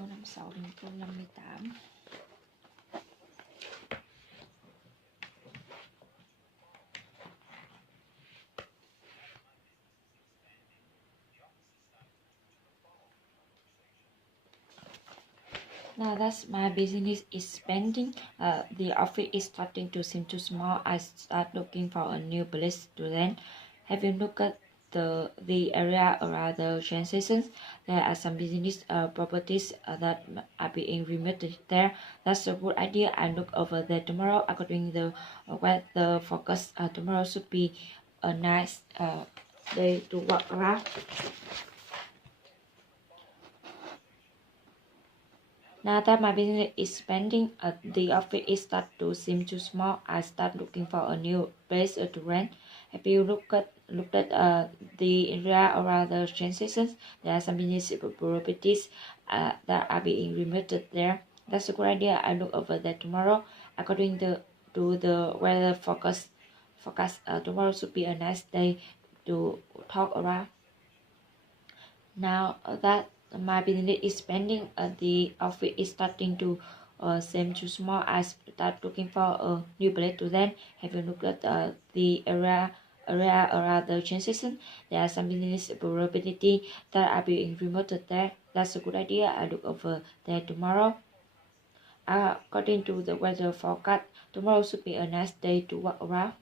câu 56 đến câu 58. Now that my business is expanding, the office is starting to seem too small. I start looking for a new place to rent. Have you looked at the area around the transitions? There are some business properties that are being removed there. That's a good idea. I look over there tomorrow. According to the focus, tomorrow should be a nice day to walk around. Now that my business is expanding, the office is start to seem too small. I start looking for a new place to rent. Have you looked at the area around the transitions? There are some business properties that are being removed there. That's a good idea. I look over there tomorrow. According to the weather forecast, tomorrow should be a nice day to talk around. Now that my business is expanding, the office is starting to seem too small. I start looking for a new place to rent. Have you looked at the area around the transition? There are some business probability that are being remote there. That's a good idea. I look over there tomorrow. According to the weather forecast, tomorrow should be a nice day to walk around.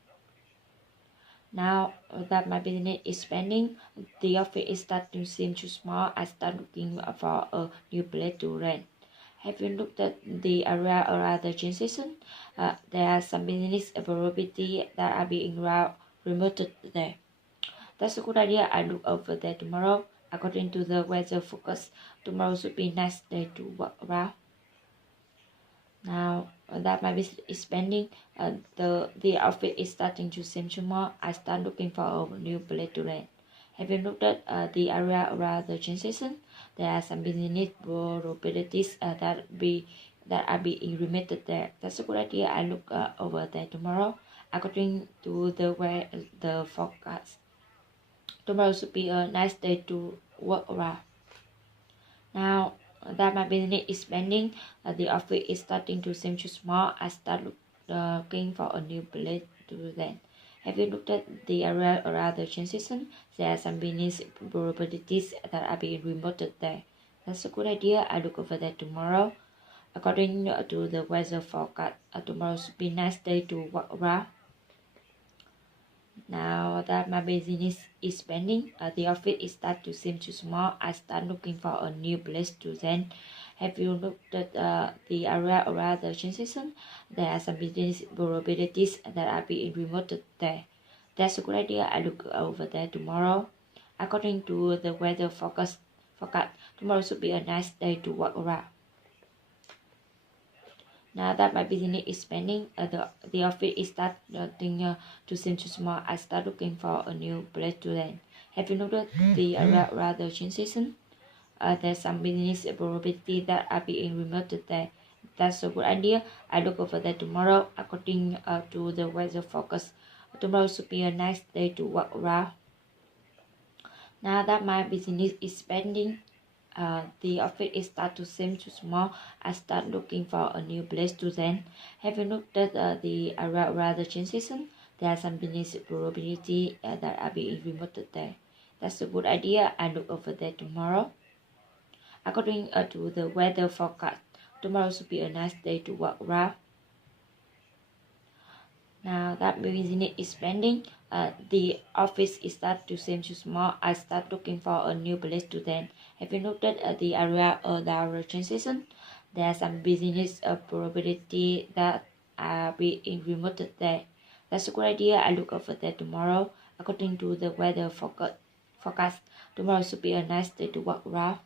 Now that my business is expanding, the office is starting to seem too small. I start looking for a new place to rent. Have you looked at the area around the transition? There are some business property that are being removed there. That's a good idea. I look over there tomorrow. According to the weather focus, tomorrow should be a nice day to walk around. Now that my business is expanding, the office is starting to seem too small. I start looking for a new place to rent. Have you looked at the area around the transition? There are some business properties that are being removed there. That's a good idea. I look over there tomorrow. According to the forecast, tomorrow should be a nice day to walk around. Now that my business is expanding, the office is starting to seem too small. I start looking for a new place to rent. Have you looked at the area around the transition? There are some business properties that are being removed there. That's a good idea. I look over that tomorrow. According to the weather forecast, tomorrow should be a nice day to walk around. Now that my business is expanding, the office is start to seem too small. I start looking for a new place to rent. Have you looked at the area around the transition? There are some business probabilities that are being removed there. That's a good idea. I look over there tomorrow. According to the weather forecast, tomorrow should be a nice day to walk around. Now that my business is expanding, the office is starting to seem too small. I start looking for a new place to rent. Have you noticed the around the transition? There's some business property that are being removed there. That's a good idea. I look over there tomorrow. According to the weather forecast, tomorrow should be a nice day to walk around. Now that my business is expanding, the office is start to seem too small. I start looking for a new place to rent. Have you looked at the area around the transition? There are some business probability that are being removed there. That's a good idea. I look over there tomorrow. According to the weather forecast, tomorrow should be a nice day to walk around. Now that my business is expanding, the office is start to seem too small. I start looking for a new place to rent. Have you looked at the area of the transition? There are some business probability that are being removed there. That's a good idea. I look over there tomorrow. According to the weather forecast, tomorrow should be a nice day to walk around.